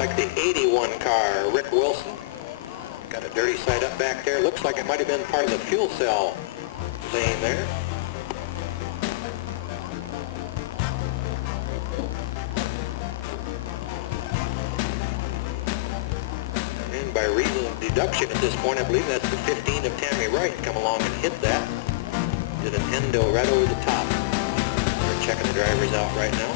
like the 81 car, Rick Wilson. Got a dirty sight up back there. Looks like it might have been part of the fuel cell thing there. And by reason of deduction at this point, I believe that's the 15 of Tammy Wright come along and hit that. Did an endo right over the top. We're checking the drivers out right now.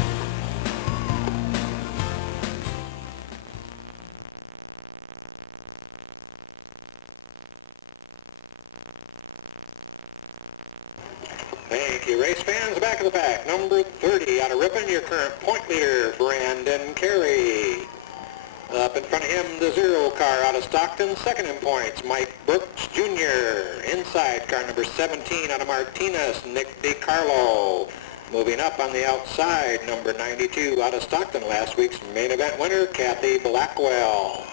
Thank you, race fans. Back of the pack, number 30 out of Ripon, your current point leader, Brandon Carey. Up in front of him, the 0 car out of Stockton, second in points, Mike Brooks Jr. Inside, car number 17 out of Martinez, Nick DiCarlo. Moving up on the outside, number 92 out of Stockton, last week's main event winner, Kathy Blackwell.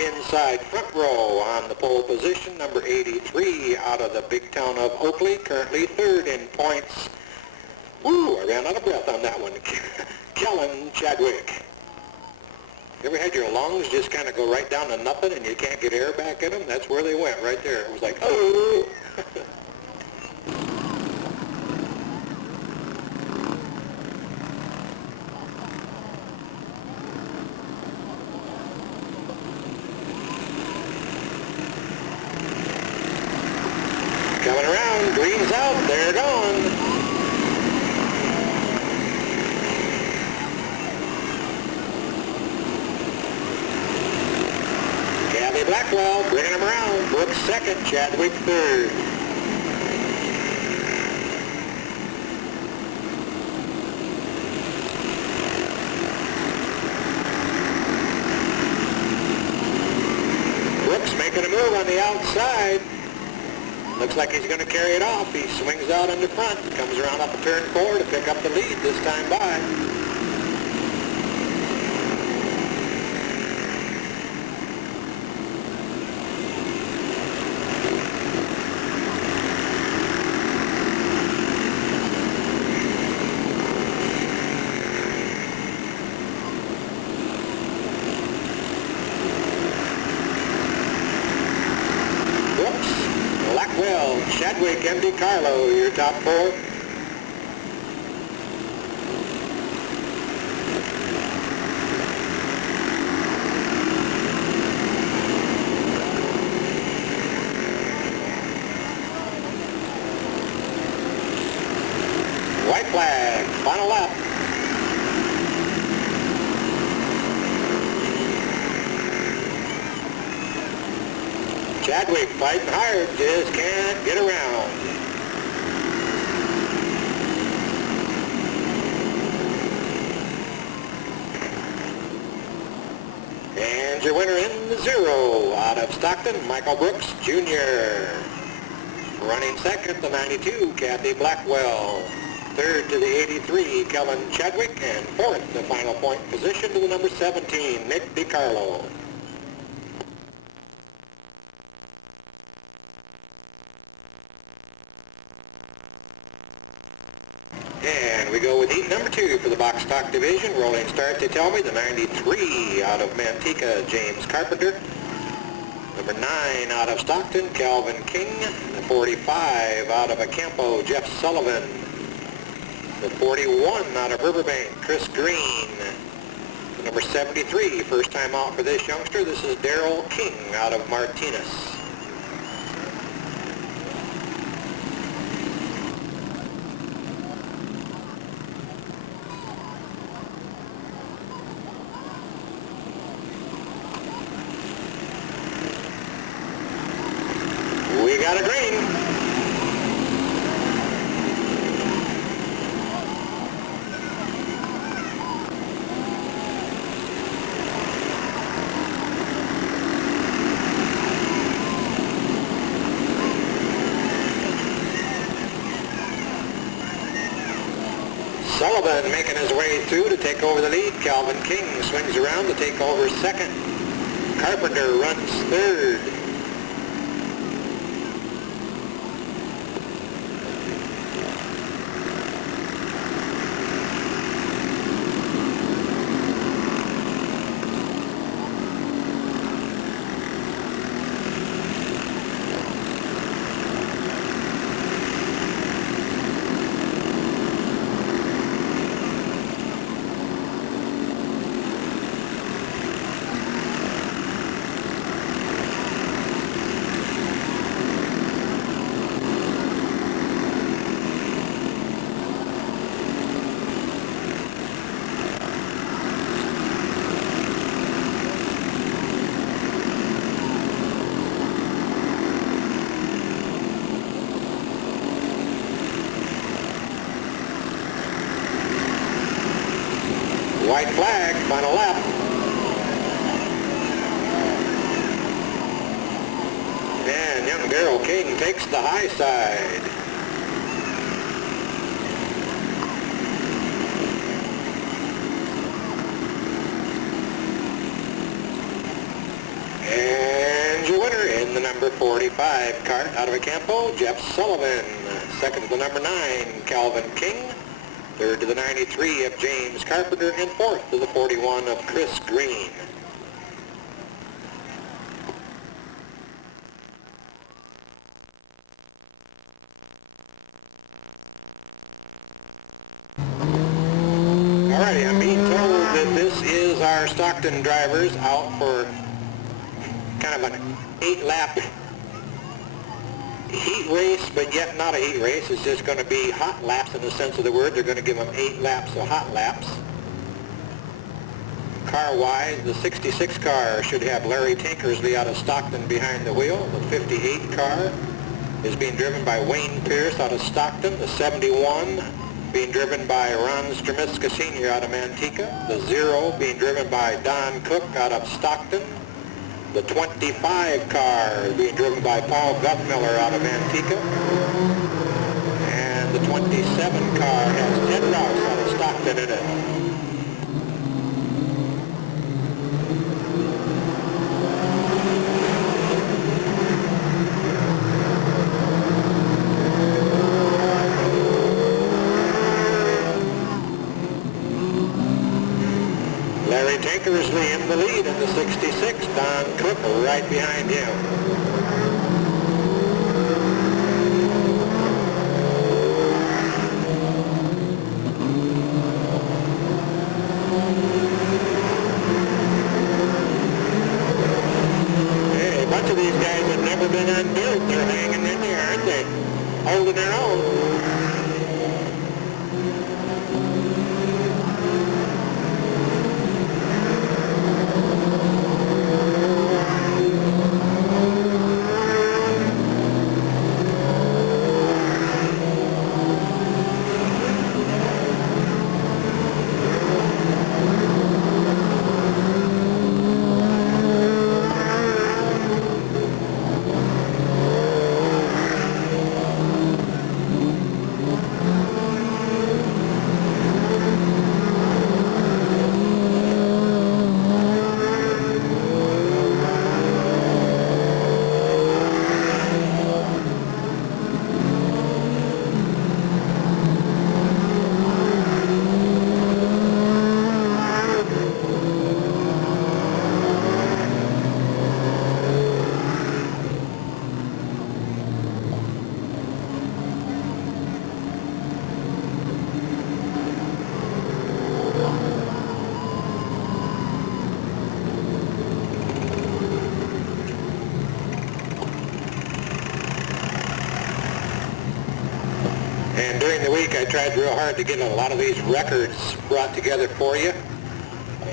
Inside front row on the pole position, number 83 out of the big town of Oakley, currently third in points. Woo, I ran out of breath on that one. Kellen Chadwick. You ever had your lungs just kind of go right down to nothing and you can't get air back in them? That's where they went, right there. It was like, oh. Coming around, green's out, they're gone. Kathy Blackwell bringing him around. Brooks second, Chadwick third. Brooks making a move on the outside. Looks like he's going to carry it off. He swings out in the front, comes around up a turn 4 to pick up the lead this time by. Blackwell, Chadwick, and DiCarlo, your top 4. White flag, final lap. Chadwick fighting hard, just can't get around. And your winner in the 0 out of Stockton, Michael Brooks Jr. Running second, the 92, Kathy Blackwell. Third to the 83, Kellen Chadwick. And fourth, the final point position to the number 17, Nick DiCarlo. And we go with heat number 2 for the box stock division. Rolling start, they tell me, the 93 out of Manteca, James Carpenter. Number 9 out of Stockton, Calvin King. The 45 out of Acampo, Jeff Sullivan. The 41 out of Riverbank, Chris Green. The number 73, first time out for this youngster, this is Darrell King out of Martinez. We got a green. Sullivan making his way through to take over the lead. Calvin King swings around to take over second. Carpenter runs third. White flag, final lap. And young Darrell King takes the high side. And your winner in the number 45 cart out of Acampo, Jeff Sullivan. Second to the number 9, Calvin King. Third to the 93 of James Carpenter, and fourth to the 41 of Chris Green. Alrighty, I'm being told that this is our Stockton drivers out for kind of an 8-lap heat race, but yet not a heat race. It's just going to be hot laps in the sense of the word. They're going to give them 8 laps of hot laps. Car-wise, the 66 car should have Larry Tankersley out of Stockton behind the wheel. The 58 car is being driven by Wayne Pierce out of Stockton. The 71 being driven by Ron Stremiska Sr. out of Manteca. The 0 being driven by Don Cook out of Stockton. The 25 car is being driven by Paul Guttmiller out of Manteca. And the 27 car has Ted Rouse out of Stockton in it. Larry Tankersley in the lead in the 66, Don Cook right behind him. Hey, a bunch of these guys have never been on dirt. They're hanging in there, aren't they? Holding their own. And during the week I tried real hard to get a lot of these records brought together for you.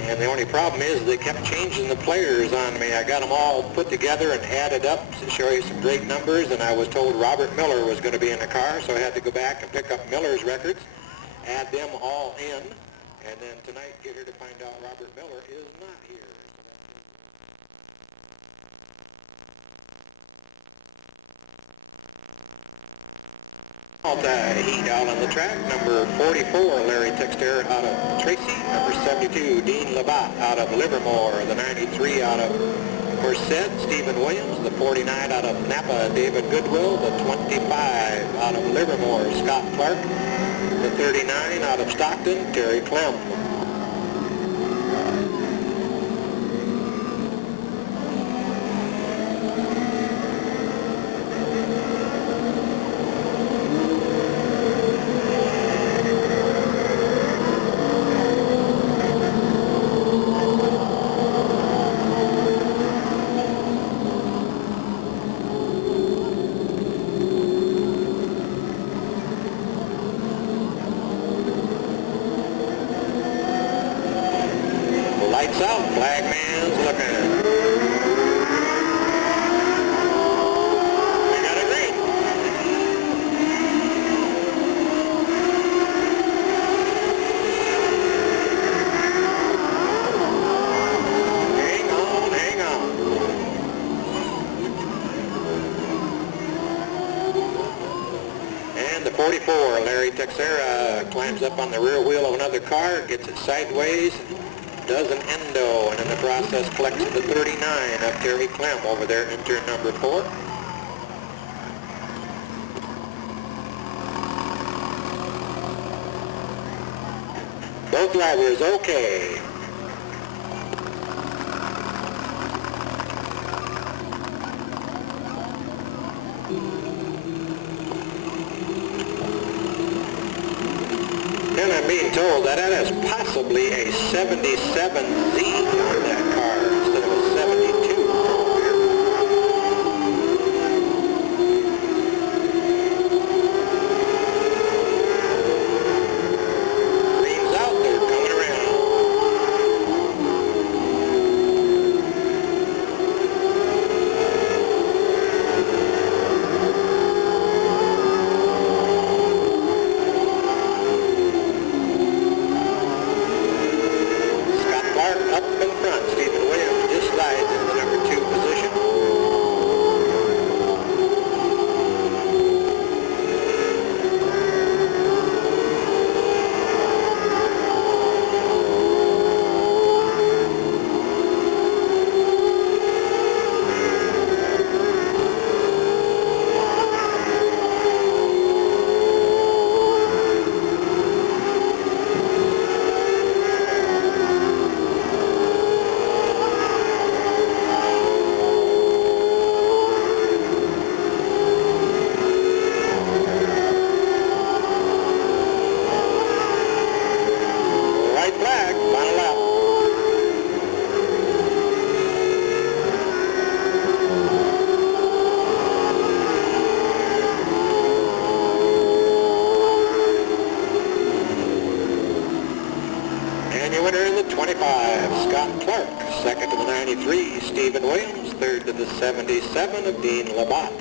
And the only problem is they kept changing the players on me. I got them all put together and added up to show you some great numbers, and I was told Robert Miller was going to be in the car, so I had to go back and pick up Miller's records, add them all in, and then tonight get here to find out Robert Miller is not here. Heat out on the track, number 44, Larry Texter out of Tracy, number 72, Dean Labatt out of Livermore, the 93 out of Merced, Stephen Williams, the 49 out of Napa, David Goodwill, the 25 out of Livermore, Scott Clark, the 39 out of Stockton, Terry Clem. Lights out, flag man's looking. We got a green. the 44, Larry Texera climbs up on the rear wheel of another car, gets it sideways, does an endo, and in the process collects the 39 of Terry Clem over there in turn number 4. Both drivers okay. And I'm being told that that is possibly a 77Z on that car instead of a 72. Green's out, they're coming around. Up in front, Stephen Williams just slides into the number 2 position. Flag, final lap. And your winner in the 25, Scott Clark. Second to the 93, Stephen Williams. Third to the 77 of Dean Labatt.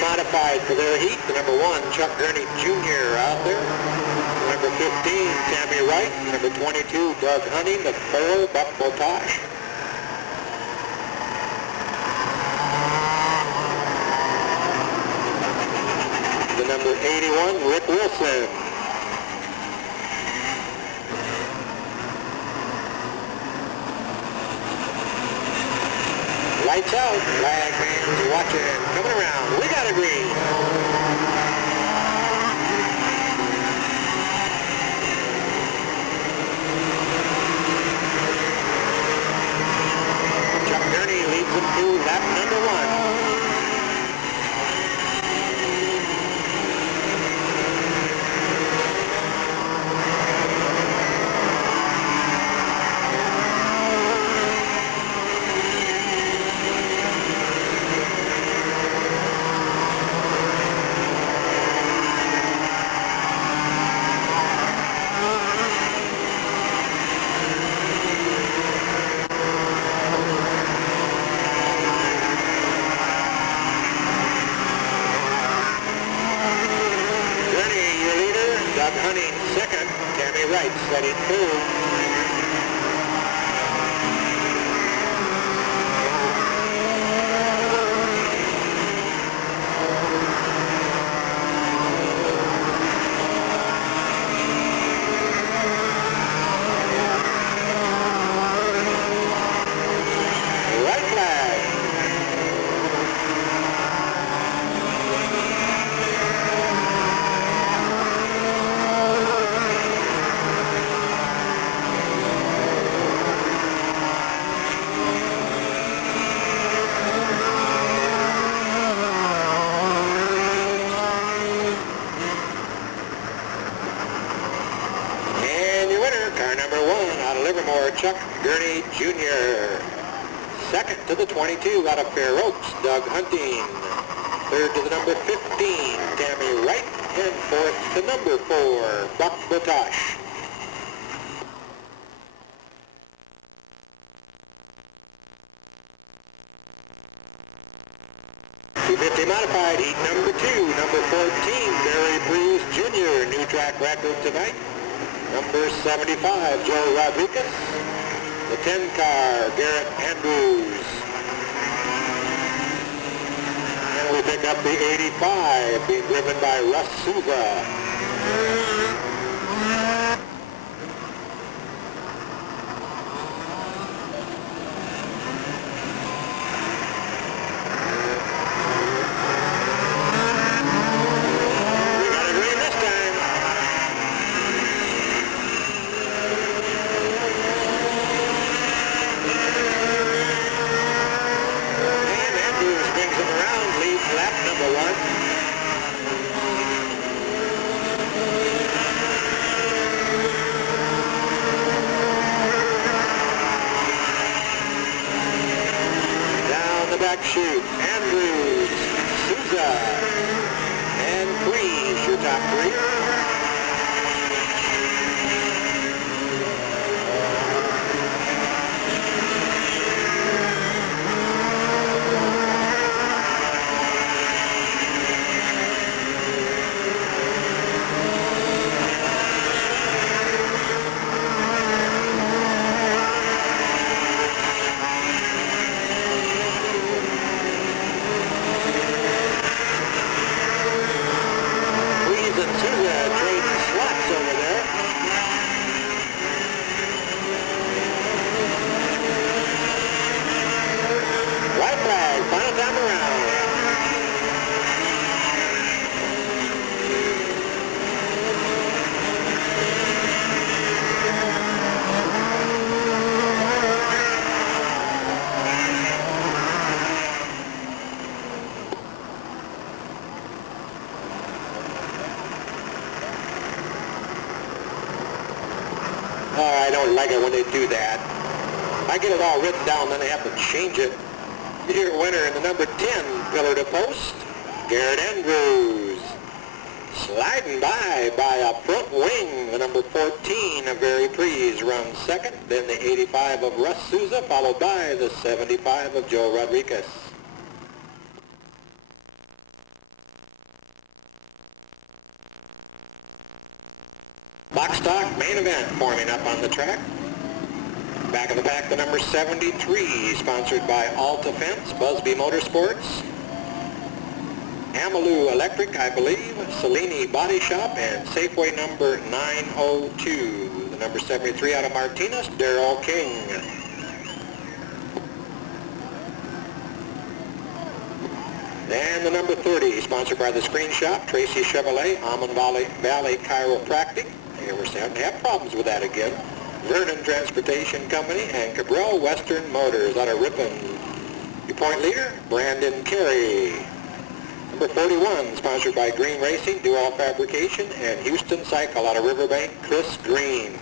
Modified for their heat. The number 1, Chuck Gurney Jr. out there. Number 15, Tammy Wright. Number 22, Doug Hunting. The 4, Buck Botosh. The number 81, Rick Wilson. Lights out. Flag fans watching. Coming around. We got a green. Chuck Gurney leads them to lap number 1. Doug Hunting second, Tammy Wright setting third. Chuck Gurney Jr. Second to the 22 out of Fair Oaks, Doug Hunting. Third to the number 15, Tammy Wright. And fourth to number 4, Buck Botosh. 50 modified, heat number 2, number 14, Barry Breeze Jr., new track record tonight. Number 75, Joe Rodriguez. The 10 car, Garrett Andrews. And we pick up the 85, being driven by Russ Souza. Back shoot, Andrews, Souza, and Breeze, your top three. I don't like it when they do that. I get it all written down, then I have to change it. Your winner in the number 10, pillar to post, Garrett Andrews. Sliding by a front wing, the number 14 of Barry Breeze runs second, then the 85 of Russ Souza, followed by the 75 of Joe Rodriguez. Box stock main event forming up on the track. Back of the pack, the number 73, sponsored by Alta Fence, Busby Motorsports, Amalou Electric, I believe, Cellini Body Shop, and Safeway number 902. The number 73 out of Martinez, Darrell King. And the number 30, sponsored by the Screen Shop, Tracy Chevrolet, Almond Valley Chiropractic. Here we're starting to have problems with that again. Vernon Transportation Company, and Cabral Western Motors out of Ripon. Your point leader, Brandon Carey. Number 41, sponsored by Green Racing, Dual Fabrication, and Houston Cycle out of Riverbank, Chris Green.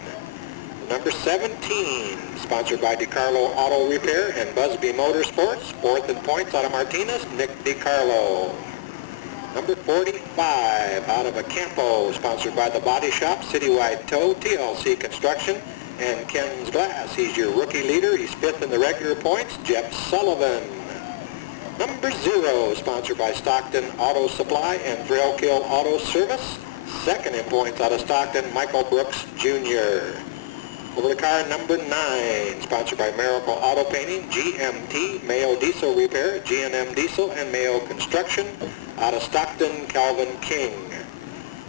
Number 17, sponsored by DiCarlo Auto Repair and Busby Motorsports, fourth in points out of Martinez, Nick DiCarlo. Number 45, out of Acampo, sponsored by the Body Shop, Citywide Tow, TLC Construction, and Ken's Glass. He's your rookie leader. He's fifth in the regular points, Jeff Sullivan. Number 0, sponsored by Stockton Auto Supply and Thrill Kill Auto Service, second in points out of Stockton, Michael Brooks Jr. Over to car number 9, sponsored by Miracle Auto Painting, GMT, Mayo Diesel Repair, G&M Diesel, and Mayo Construction, out of Stockton, Calvin King.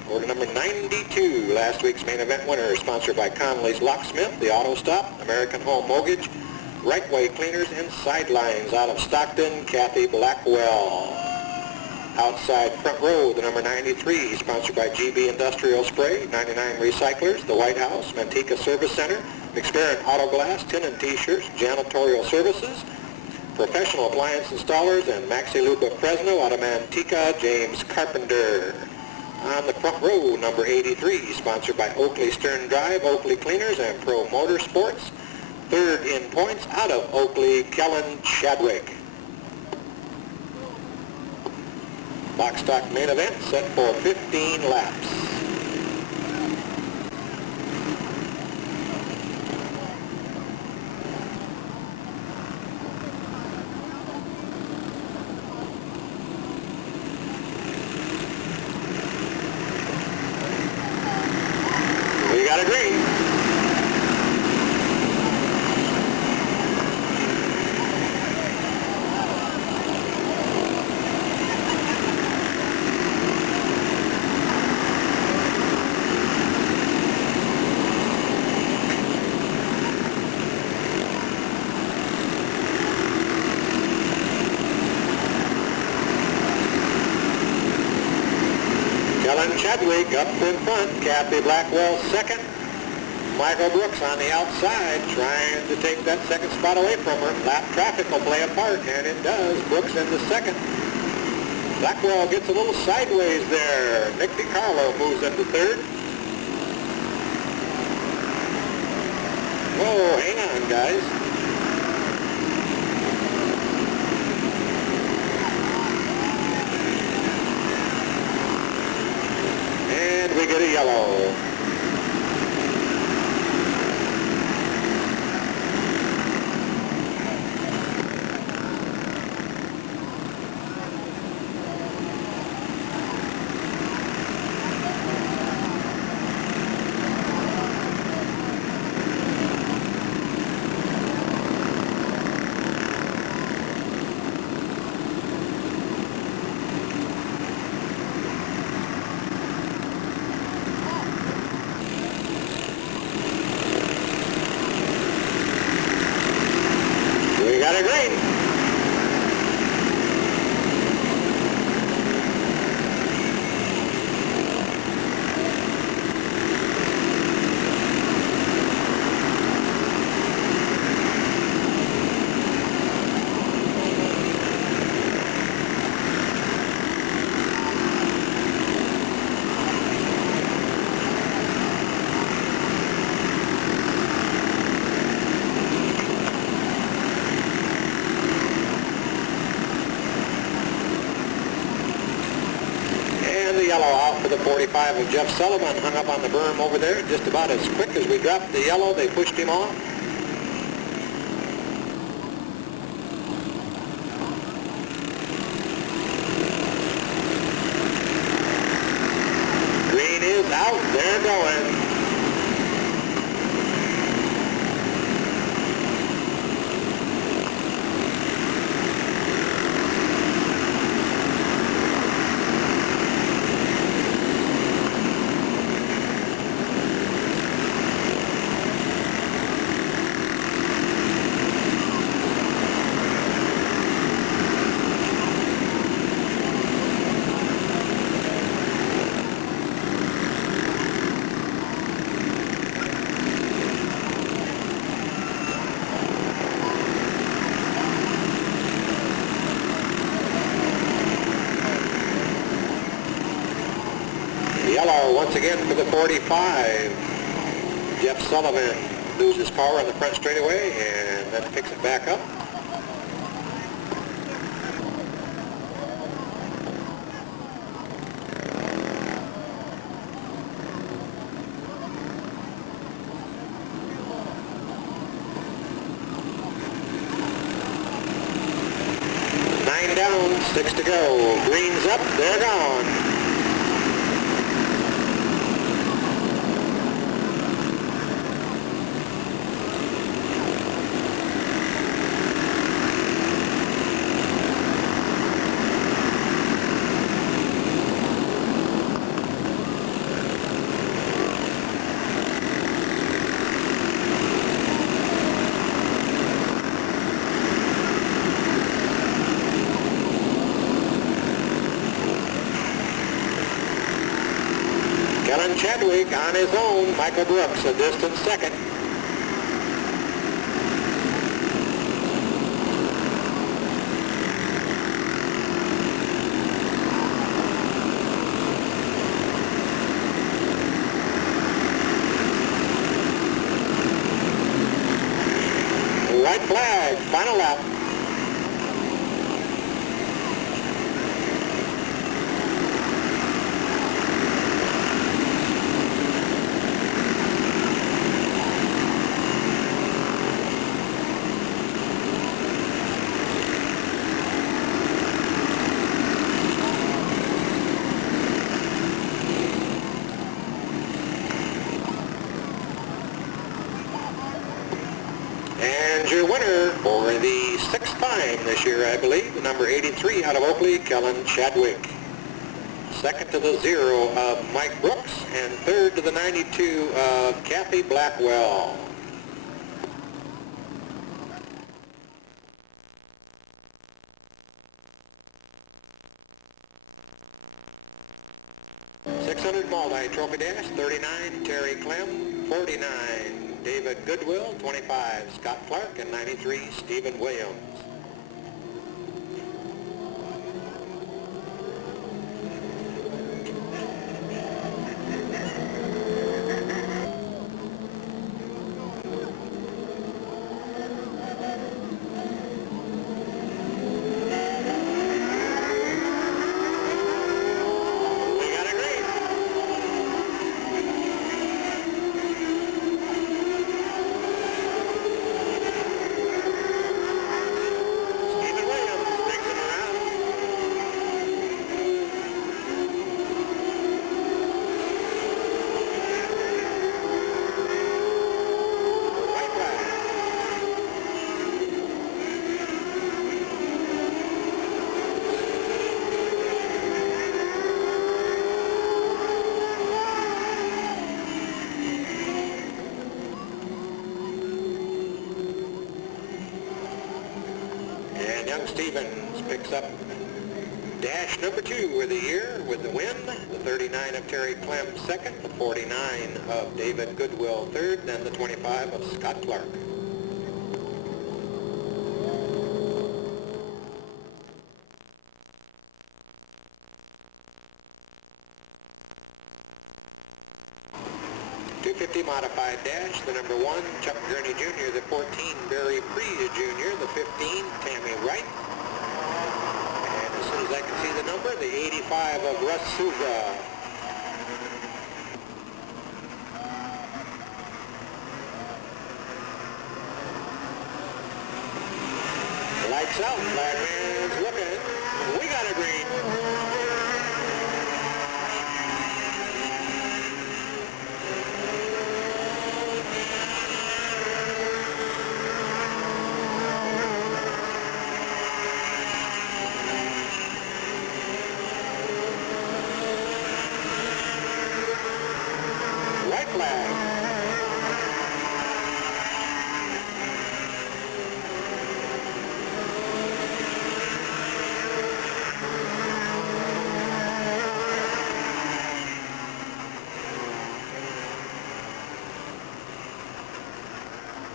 Over to number 92, last week's main event winner, sponsored by Conley's Locksmith, The Auto Stop, American Home Mortgage, Right Way Cleaners and Sidelines, out of Stockton, Kathy Blackwell. Outside front row, the number 93, sponsored by GB Industrial Spray, 99 Recyclers, The White House, Manteca Service Center, McSparran Auto Glass, Tin and T-Shirts, Janitorial Services, Professional Appliance Installers, and Maxi Loop of Fresno, out of Manteca, James Carpenter. On the front row, number 83, sponsored by Oakley Stern Drive, Oakley Cleaners, and Pro Motorsports. Third in points, out of Oakley, Kellen Chadwick. Box stock main event set for 15 laps. Kellen Chadwick up in front. Kathy Blackwell second. Michael Brooks on the outside trying to take that second spot away from her. Lap traffic will play a part, and it does. Brooks into second. Blackwell gets a little sideways there. Nick DiCarlo moves into third. Whoa, hang on, guys. And we get a yellow. Got a green. Yellow out for the 45 of Jeff Sullivan, hung up on the berm over there. Just about as quick as we dropped the yellow, they pushed him off. Green is out, they're going. Yellow once again for the 45. Jeff Sullivan loses power on the front straightaway and then picks it back up. Nine down, 6 to go. Green's up, they're gone. Kellen Chadwick on his own. Michael Brooks a distant second. White flag, final lap. And your winner for the 6th time this year, I believe, the number 83 out of Oakley, Kellen Chadwick. Second to the 0 of Mike Brooks, and third to the 92 of Kathy Blackwell. multi-trophy dash, 39, Terry Clem, 49, David Goodwill, 25, Scott Clark, and 93, Stephen Williams. And young Stevens picks up dash number 2 of the year with the win. The 39 of Terry Clem second, the 49 of David Goodwill third, then the 25 of Scott Clark. .250 modified dash, the number 1, Chuck Gurney Jr., the 14, Barry Priya Jr., the 15, Tammy Wright, and as soon as I can see the number, the 85 of Russ Souza. Lights out, flag man's looking, we got a green.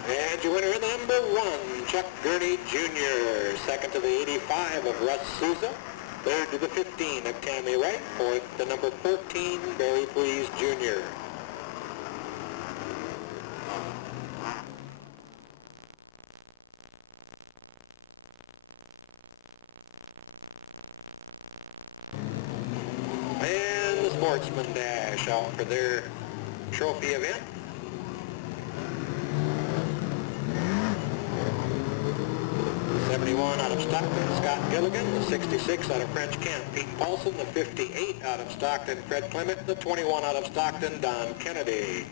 And your winner, number 1, Chuck Gurney Jr., second to the 85 of Russ Souza, third to the 15 of Tammy Wright, fourth to number 14, Barry Priya Jr. And the Sportsman Dash out for their trophy event. '71 out of Stockton, Scott Gilligan. The 66 out of French Kent, Pete Paulson. The 58 out of Stockton, Fred Clement. The 21 out of Stockton, Don Kennedy.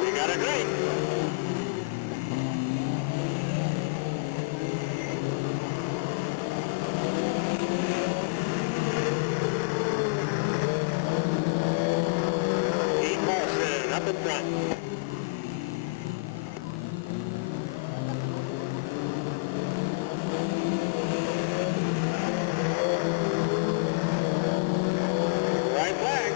We got a green. Up in front. Right flag.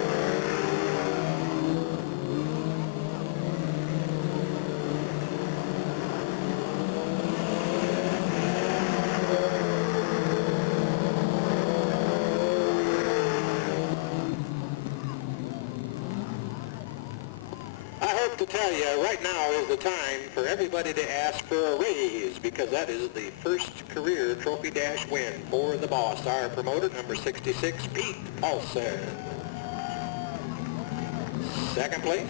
To tell you, right now is the time for everybody to ask for a raise, because that is the first career Trophy Dash win for the boss, our promoter, number 66, Pete Paulson. Second place,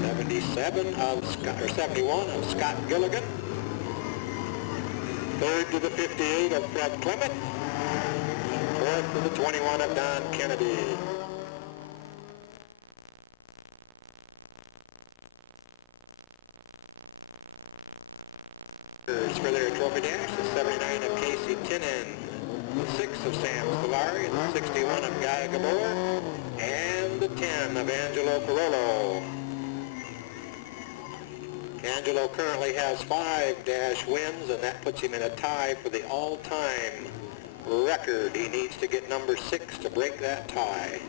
77 of Scott, or 71 of Scott Gilligan. Third to the 58 of Fred Clement. Fourth to the 21 of Don Kennedy. For their trophy dash, the 79 of Casey Tinnen, the 6 of Sam Scolari, the 61 of Guy Gabor, and the the 10 of Angelo Carollo. Angelo currently has 5 dash wins, and that puts him in a tie for the all-time record. He needs to get number 6 to break that tie.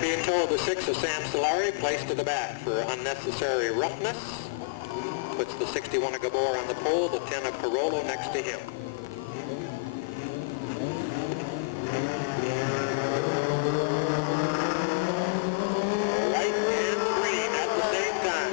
Being told the 6 of Sam Solari placed to the back for unnecessary roughness. Puts the 61 of Gabor on the pole, the 10 of Carollo next to him. White and green at the same time.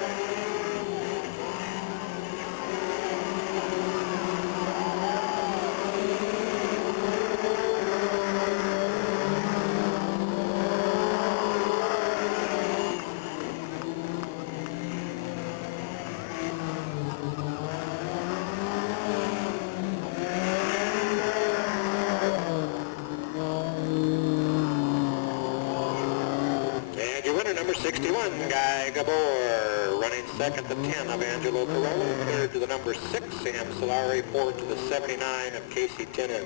Number 61, Guy Gabor, running second to 10 of Angelo Carollo, third to the number 6, Sam Solari, fourth to the 79 of Casey Tinnen.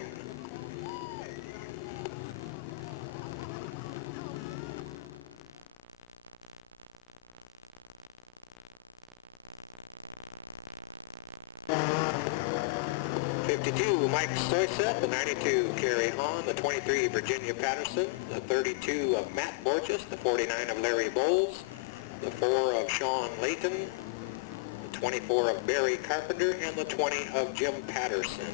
Mike Soyseth, the 92 Kerry Hahn, the 23 Virginia Patterson, the 32 of Matt Borges, the 49 of Larry Bowles, the 4 of Sean Layton, the 24 of Barry Carpenter, and the 20 of Jim Patterson.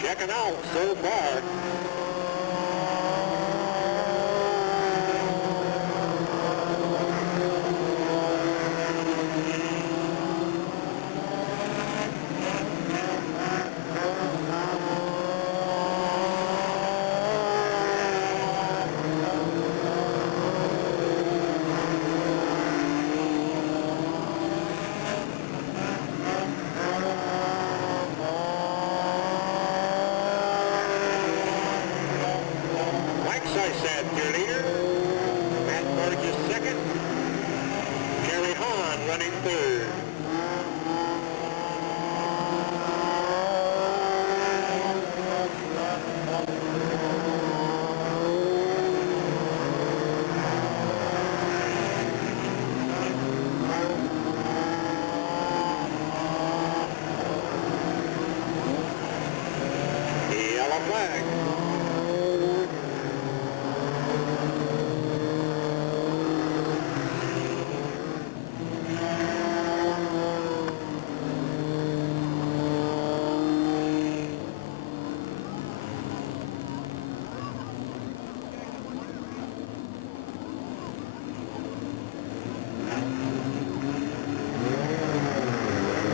Checking out so far. Foul flag.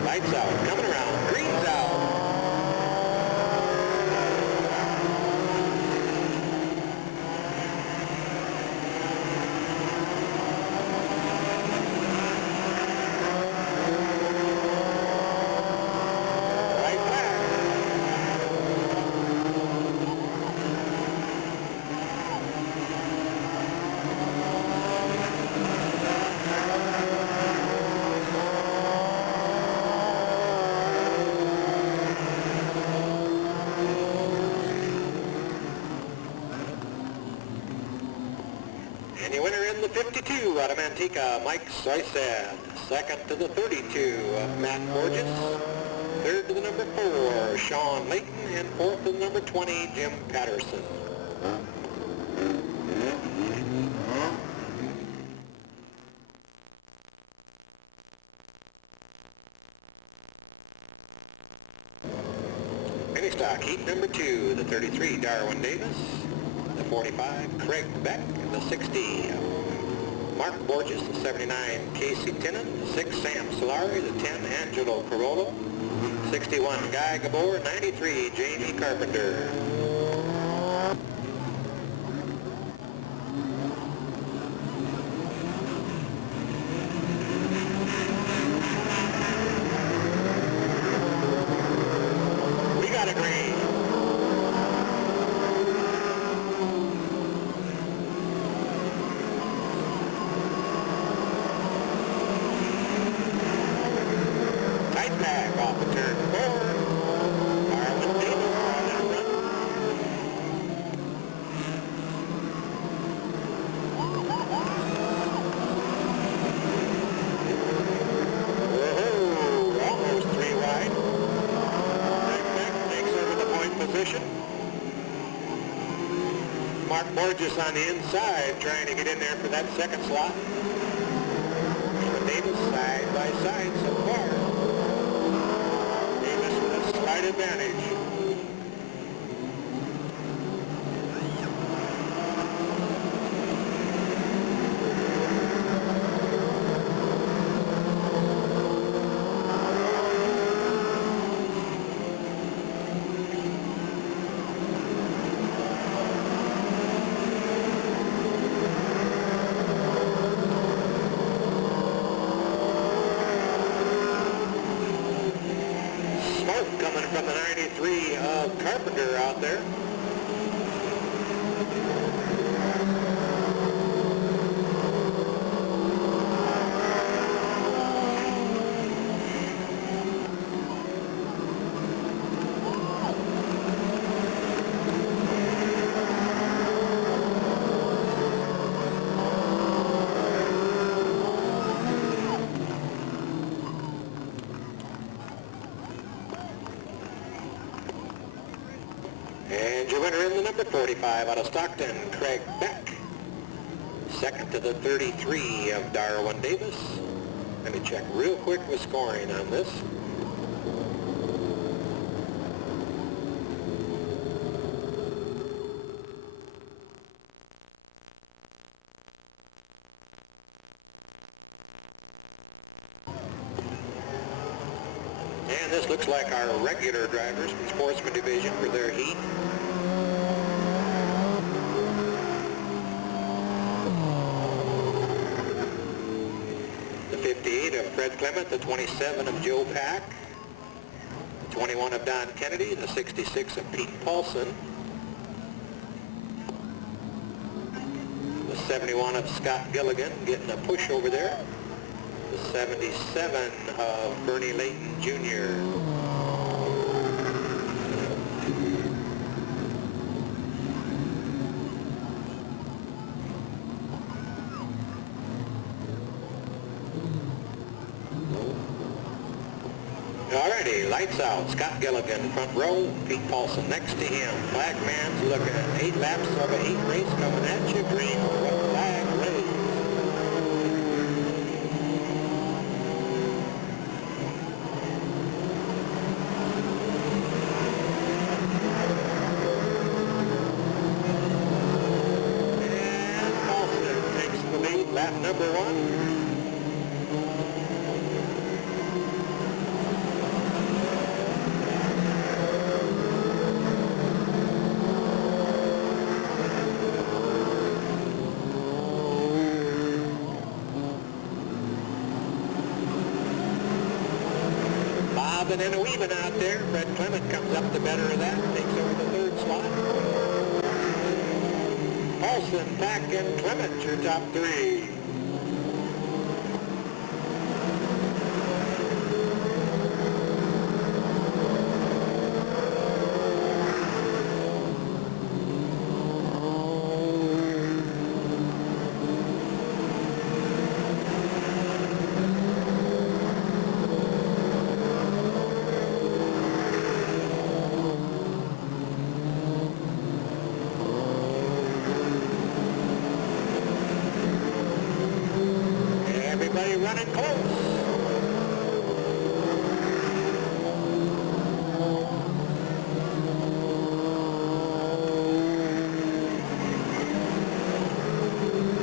Lights out, coming around, green's out. Right flag. And your winner in the 52 out of Manteca, Mike Soysan. Second to the 32 of Matt Borges. Third to the number 4, Sean Layton. And fourth to the number 20, Jim Patterson. Penny stock heat number 2, the 33, Darwin Davis. The 45, Craig Beck. The 60, Mark Borges. The 79, Casey Tinnen. The 6, Sam Solari. The 10, Angelo Carollo. 61, Guy Gabor. 93, Jamie Carpenter. We got a green. Tight back off the turn 4. Darwin Davis on that run. Whoa, almost 3 wide. Beck takes over the point position. Mark Borges on the inside trying to get in there for that second slot. Davis side by side so far. Davis with a slight advantage. Smoke coming from the 93 of Carpenter out there. And your winner in the number 45 out of Stockton, Craig Beck. Second to the 33 of Darwin Davis. Let me check real quick with scoring on this. And this looks like our regular drivers from Sportsman Division for their heat. The 58 of Fred Clement, the 27 of Joe Pack, the 21 of Don Kennedy, the 66 of Pete Paulson, the 71 of Scott Gilligan getting a push over there, the 77 of Bernie Layton Jr. Alrighty, lights out. Scott Gilligan, front row. Pete Paulson next to him. Flag man's looking. 8 laps of a 8 race coming at you. Green flag race. And Paulson takes the lead. Lap number 1. And then a weaving out there. Fred Clement comes up the better of that, takes over the 3rd slot. Paulson, Pack, and Clement, your top 3. Everybody running close.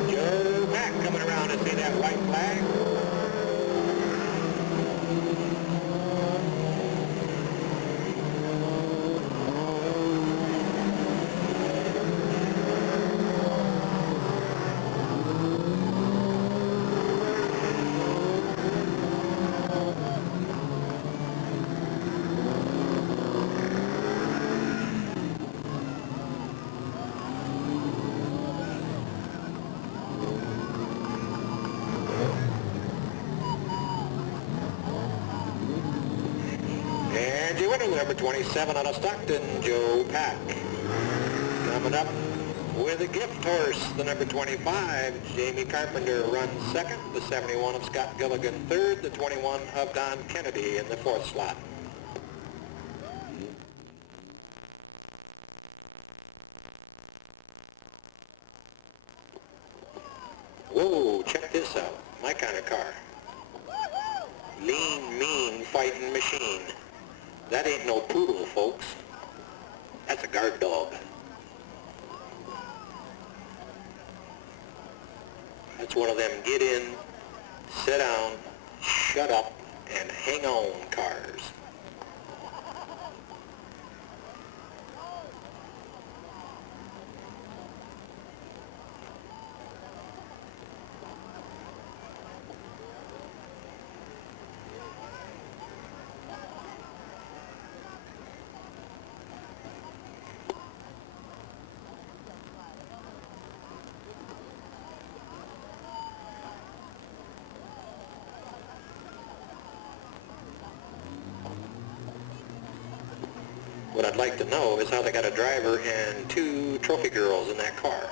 Joe Mack coming around to see that white flag. And your winner, number 27 out of Stockton, Joe Pack. Coming up with a gift horse, the number 25, Jamie Carpenter runs 2nd, the 71 of Scott Gilligan 3rd, the 21 of Don Kennedy in the 4th slot. Whoa, check this out. My kind of car. Lean, mean fighting machine. That ain't no poodle, folks. That's a guard dog. That's one of them get in, sit down, shut up, and hang on cars. What I'd like to know is how they got a driver and 2 trophy girls in that car.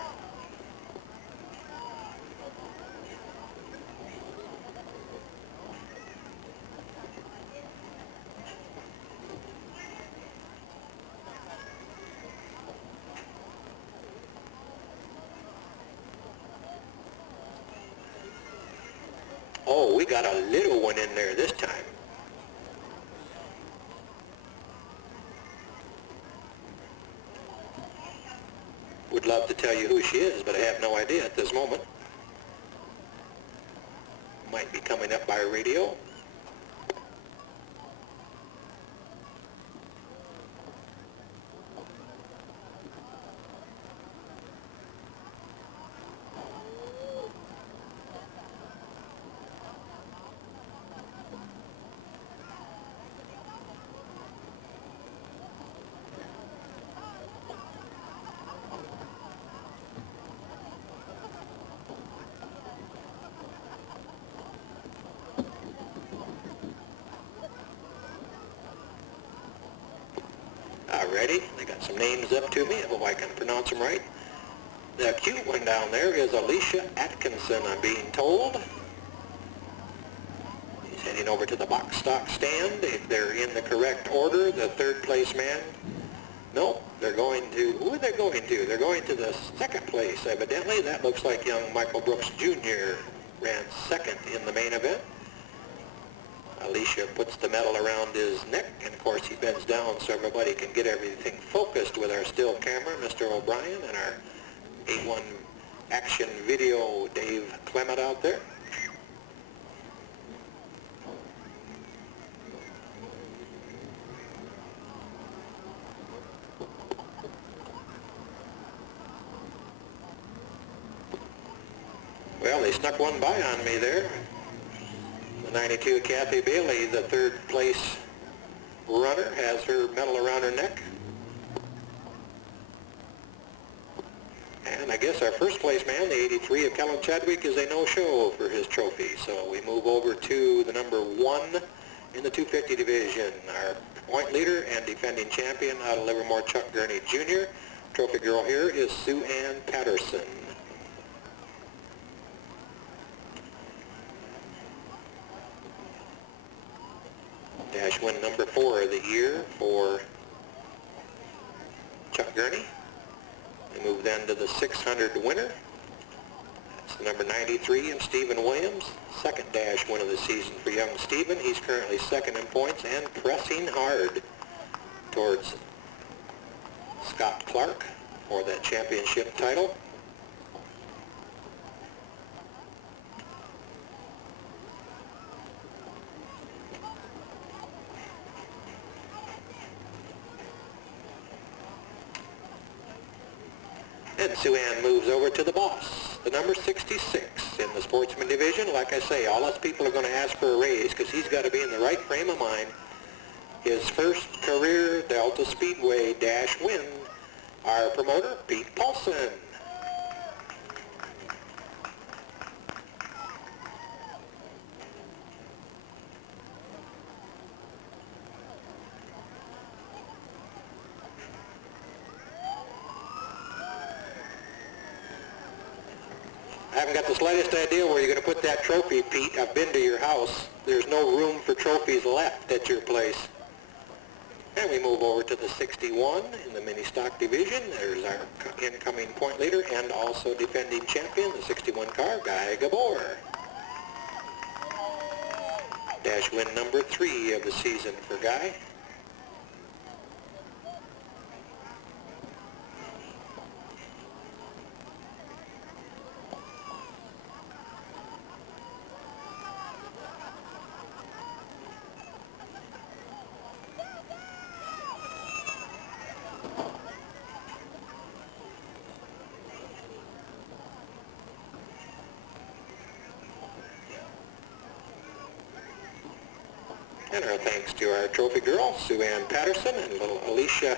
Oh, we got a little one in there this time. Would love to tell you who she is, but I have no idea at this moment. Might be coming up by radio. Alrighty, they got some names up to me. I hope I can pronounce them right. The cute one down there is Alicia Atkinson, I'm being told. He's heading over to the box stock stand. If they're in the correct order, the third place man, nope, they're going to, who are they going to? They're going to the second place, evidently. That looks like young Michael Brooks Jr. ran second in the main event. Alicia puts the medal around his neck, and of course he bends down so everybody can get everything focused with our still camera, Mr. O'Brien, and our 8-1 action video, Dave Clement out there. Well, they snuck one by on me there. The 92 Kathy Bailey, the third place runner, has her medal around her neck. And I guess our first place man, the 83 of Kellen Chadwick, is a no-show for his trophy. So we move over to the number 1 in the 250 division. Our point leader and defending champion out of Livermore, Chuck Gurney Jr. Trophy girl here is Sue Ann Patterson. Dash win number 4 of the year for Chuck Gurney. We move then to the 600 winner. That's the number 93 in Stephen Williams. Second dash win of the season for young Stephen. He's currently second in points and pressing hard towards Scott Clark for that championship title. And Sue Ann moves over to the boss, the number 66 in the sportsman division. Like I say, all us people are going to ask for a raise because he's got to be in the right frame of mind. His first career Delta Speedway dash win. Our promoter, Pete Paulson. I haven't got the slightest idea where you're going to put that trophy, Pete. I've been to your house. There's no room for trophies left at your place. And we move over to the 61 in the mini stock division. There's our incoming point leader and also defending champion, the 61 car, Guy Gabor. Dash win number 3 of the season for Guy. And our thanks to our trophy girl, Sue Ann Patterson, and little Alicia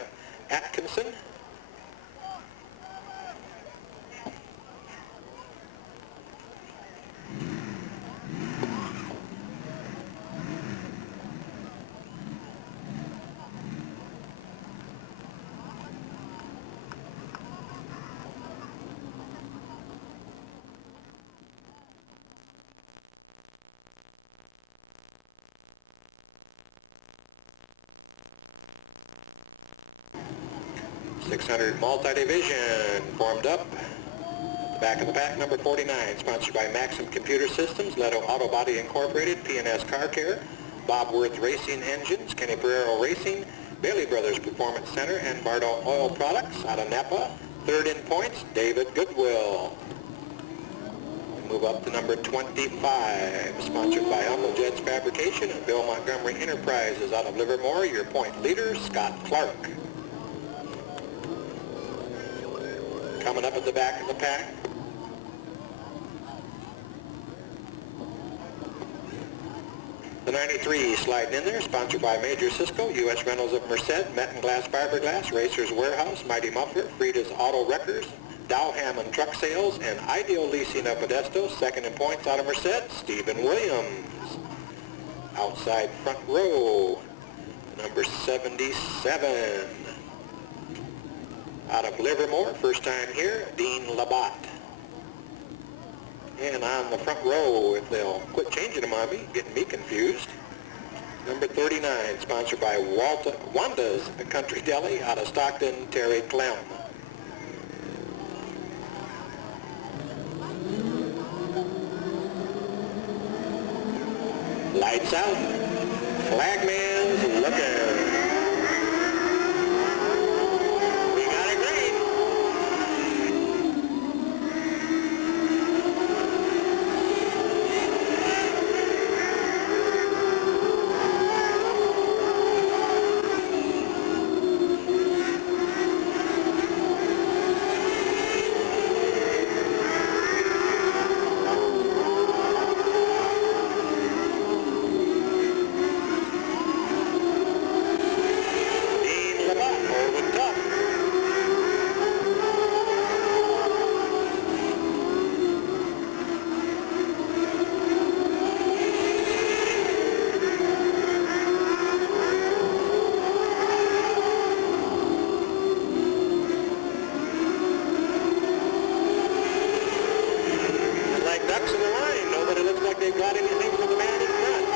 Atkinson. .600 multi-division formed up. The back of the pack, number 49, sponsored by Maxim Computer Systems, Leto Auto Body Incorporated, P&S Car Care, Bob Worth Racing Engines, Kenny Pereiro Racing, Bailey Brothers Performance Center, and Bardo Oil Products out of Napa. Third in points, David Goodwill. We move up to number 25, sponsored by Uncle Jed's Fabrication and Bill Montgomery Enterprises out of Livermore. Your point leader, Scott Clark. Coming up at the back of the pack, the 93 sliding in there, sponsored by Major Cisco, U.S. Rentals of Merced, Metten Glass Fiberglass, Racers Warehouse, Mighty Muffler, Frida's Auto Wreckers, Dow Hammond Truck Sales, and Ideal Leasing of Modesto. Second in points out of Merced, Stephen Williams. Outside front row, number 77. Out of Livermore, first time here, Dean Labatt. And on the front row, if they'll quit changing them on me, getting me confused. Number 39, sponsored by Wanda's Country Deli out of Stockton, Terry Clem. Lights out. Flagman's looking. We got it green. Ducks in the line. Nobody looks like they've got anything for the man in front.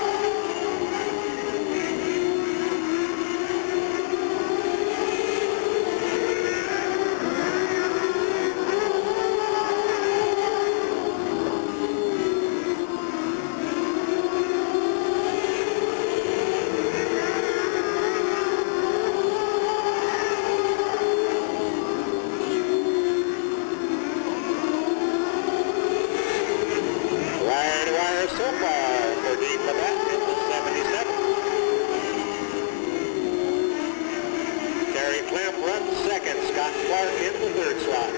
So far for Dean Labatt in the 77. Terry Clem runs second. Scott Clark in the third slot.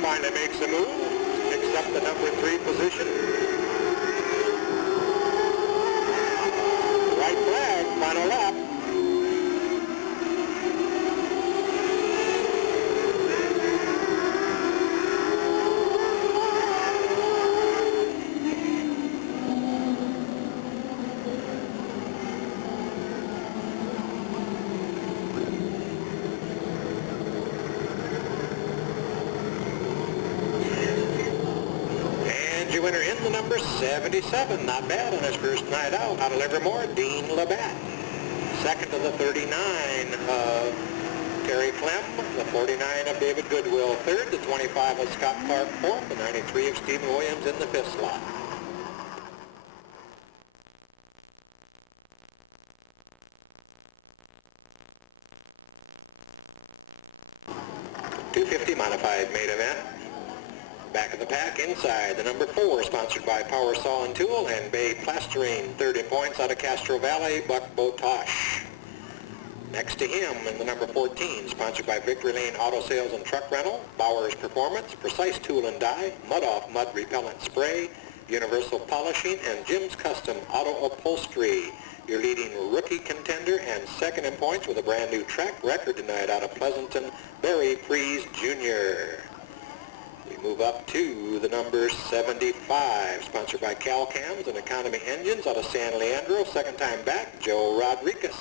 Finally makes a move, picks up the number 3 position. White flag, final lap. Your winner in the number 77, not bad on his first night out of Livermore, Dean Labatt. Second to the 39 of Terry Clem, the 49 of David Goodwill third, the 25 of Scott Clark fourth, the 93 of Stephen Williams in the fifth slot. .250 modified main event. Back of the pack, inside, the number 4, sponsored by Power Saw and Tool and Bay Plastering, 30 points out of Castro Valley, Buck Botosh. Next to him in the number 14, sponsored by Victory Lane Auto Sales and Truck Rental, Bowers Performance, Precise Tool and Die, Mud Off Mud Repellent Spray, Universal Polishing, and Jim's Custom Auto Upholstery. Your leading rookie contender and second in points with a brand new track record tonight out of Pleasanton, Barry Freeze Jr. We move up to the number 75, sponsored by Calcams and Economy Engines out of San Leandro. Second time back, Joe Rodriguez.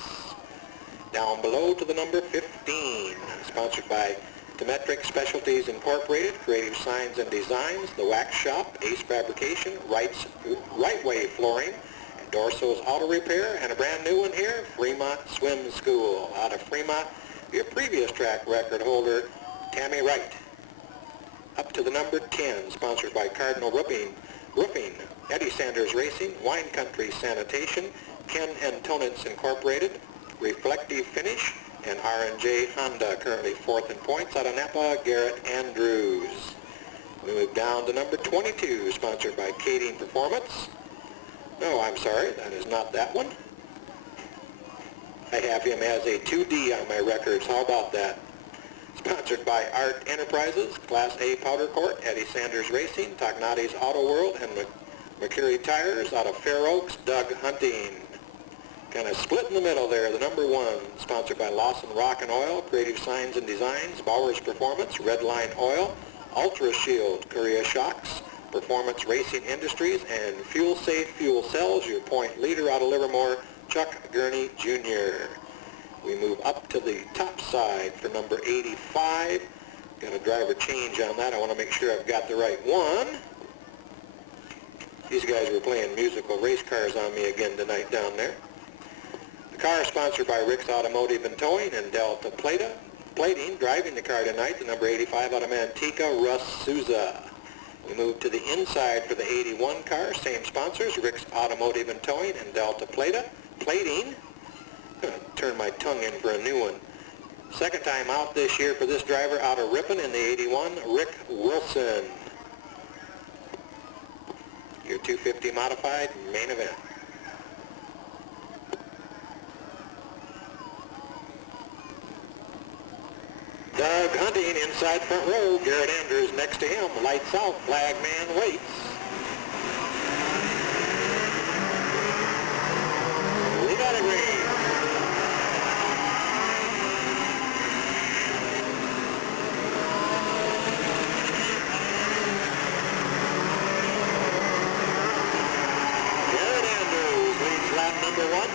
Down below to the number 15, sponsored by Demetric Specialties Incorporated, Creative Signs and Designs, The Wax Shop, Ace Fabrication, Right Way Flooring, and Dorso's Auto Repair, and a brand new one here, Fremont Swim School out of Fremont. Your previous track record holder, Tammy Wright. Up to the number 10, sponsored by Cardinal Roofing, Eddie Sanders Racing, Wine Country Sanitation, Ken and Tonitz Incorporated, Reflective Finish, and R&J Honda, currently 4th in points out of Napa, Garrett Andrews. We move down to number 22, sponsored by Kading Performance. No, I'm sorry, that is not that one. I have him as a 2D on my records. How about that? Sponsored by Art Enterprises, Class A Powder Court, Eddie Sanders Racing, Tognati's Auto World, and McCurry Tires out of Fair Oaks, Doug Hunting. Kind of split in the middle there, the number 1, sponsored by Lawson Rock and Oil, Creative Signs and Designs, Bowers Performance, Redline Oil, Ultra Shield, Korea Shocks, Performance Racing Industries, and Fuel Safe Fuel Cells, your point leader out of Livermore, Chuck Gurney Jr. We move up to the top side for number 85. Got a driver change on that. I want to make sure I've got the right one. These guys were playing musical race cars on me again tonight down there. The car is sponsored by Rick's Automotive and Towing and Delta Plating. Driving the car tonight, the number 85 out of Manteca, Russ Souza. We move to the inside for the 81 car. Same sponsors, Rick's Automotive and Towing and Delta Plating. I'm going to turn my tongue in for a new one. Second time out this year for this driver out of Ripon in the 81, Rick Wilson. Your 250 modified main event. Doug Hunting inside front row. Garrett Andrews next to him. Lights out. Flag man waits. We got it green. Garrett Andrews leads lap number 1.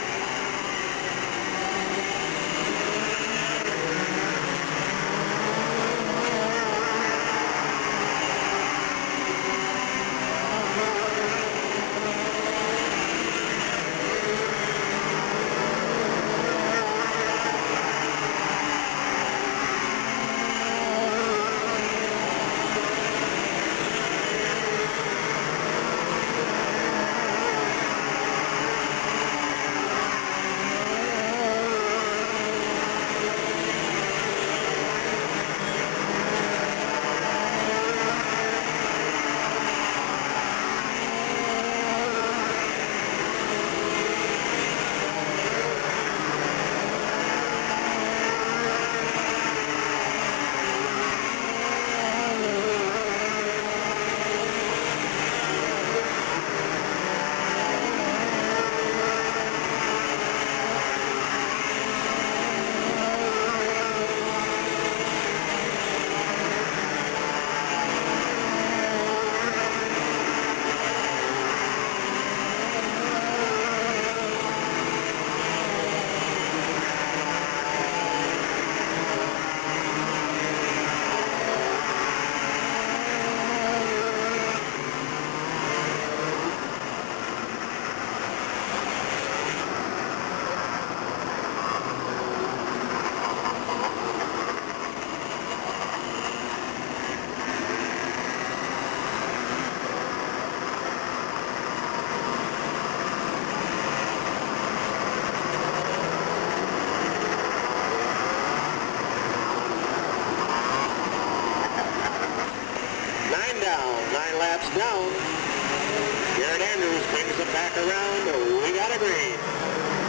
Down, 9 laps down. Garrett Andrews brings it back around. We got a green.